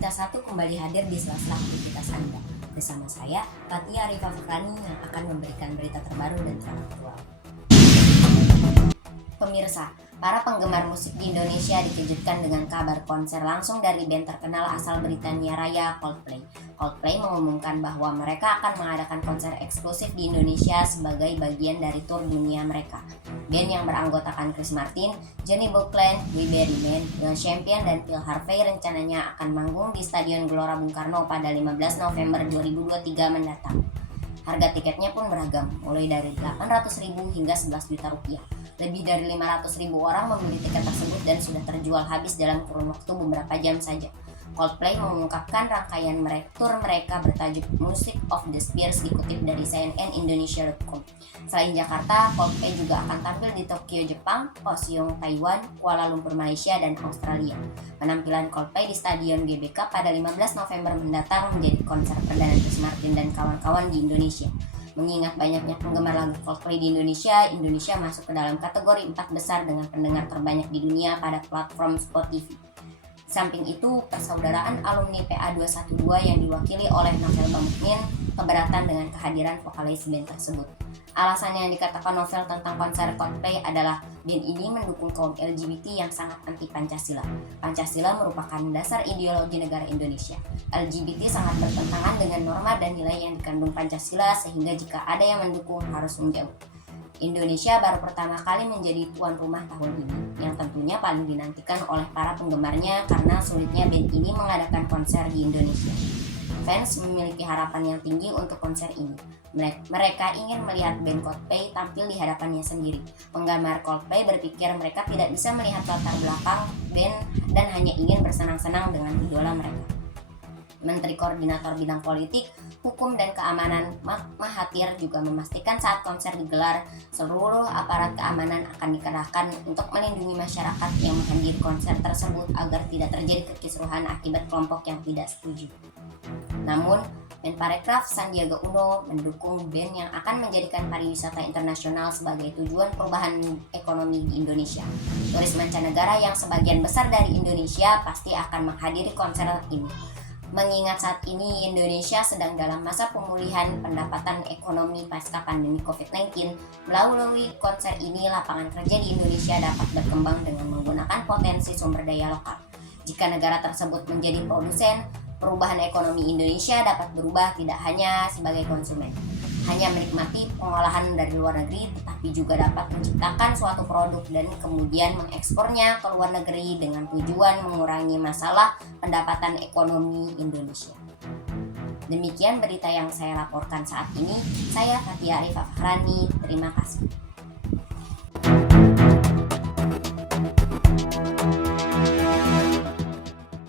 Berita Satu kembali hadir di sela-sela aktivitas Anda. Bersama saya, Fatia Arifah Fikrani yang akan memberikan berita terbaru dan teraktual. Pemirsa, para penggemar musik di Indonesia dikejutkan dengan kabar konser langsung dari band terkenal asal Britania Raya, Coldplay. Coldplay mengumumkan bahwa mereka akan mengadakan konser eksklusif di Indonesia sebagai bagian dari tur dunia mereka. Band yang beranggotakan Chris Martin, Johnny Buckland, Willie Berryman, Will Champion, dan Phil Harvey rencananya akan manggung di Stadion Gelora Bung Karno pada 15 November 2023 mendatang. Harga tiketnya pun beragam, mulai dari Rp800.000 hingga Rp11 juta. Lebih dari 500.000 orang membeli tiket tersebut dan sudah terjual habis dalam kurun waktu beberapa jam saja. Coldplay mengungkapkan rangkaian tur mereka bertajuk Music of the Spheres dikutip dari cnnindonesia.com. Selain Jakarta, Coldplay juga akan tampil di Tokyo, Jepang, Kaohsiung, Taiwan, Kuala Lumpur, Malaysia, dan Australia. Penampilan Coldplay di Stadion GBK pada 15 November mendatang menjadi konser perdana Chris Martin dan kawan-kawan di Indonesia. Mengingat banyaknya penggemar lagu Coldplay di Indonesia, Indonesia masuk ke dalam kategori 4 besar dengan pendengar terbanyak di dunia pada platform Spotify. Samping itu, persaudaraan alumni PA212 yang diwakili oleh Novel Bangukmin keberatan dengan kehadiran vokalis band tersebut. Alasan yang dikatakan Novel tentang konser Coldplay adalah band ini mendukung kaum LGBT yang sangat anti-Pancasila. Pancasila merupakan dasar ideologi negara Indonesia. LGBT sangat bertentangan dengan norma dan nilai yang dikandung Pancasila sehingga jika ada yang mendukung harus menjauh. Indonesia baru pertama kali menjadi tuan rumah tahun ini, yang tentunya paling dinantikan oleh para penggemarnya karena sulitnya band ini mengadakan konser di Indonesia. Fans memiliki harapan yang tinggi untuk konser ini. Mereka ingin melihat band Coldplay tampil di hadapannya sendiri. Penggemar Coldplay berpikir mereka tidak bisa melihat latar belakang band dan hanya ingin bersenang-senang dengan idola mereka. Menteri Koordinator Bidang Politik, Hukum dan Keamanan Mahathir juga memastikan saat konser digelar, seluruh aparat keamanan akan dikerahkan untuk melindungi masyarakat yang menghadiri konser tersebut agar tidak terjadi kekisruhan akibat kelompok yang tidak setuju. Namun, Menparekraf Sandiaga Uno mendukung band yang akan menjadikan pariwisata internasional sebagai tujuan perubahan ekonomi di Indonesia. Turis mancanegara yang sebagian besar dari Indonesia pasti akan menghadiri konser ini. Mengingat saat ini Indonesia sedang dalam masa pemulihan pendapatan ekonomi pasca pandemi COVID-19, melalui konser ini lapangan kerja di Indonesia dapat berkembang dengan menggunakan potensi sumber daya lokal. Jika negara tersebut menjadi produsen, perubahan ekonomi Indonesia dapat berubah tidak hanya sebagai konsumen, hanya menikmati pengolahan dari luar negeri, tetapi juga dapat menciptakan suatu produk dan kemudian mengekspornya ke luar negeri dengan tujuan mengurangi masalah pendapatan ekonomi Indonesia. Demikian berita yang saya laporkan saat ini. Saya Fatia Arifah Fikrani. Terima kasih.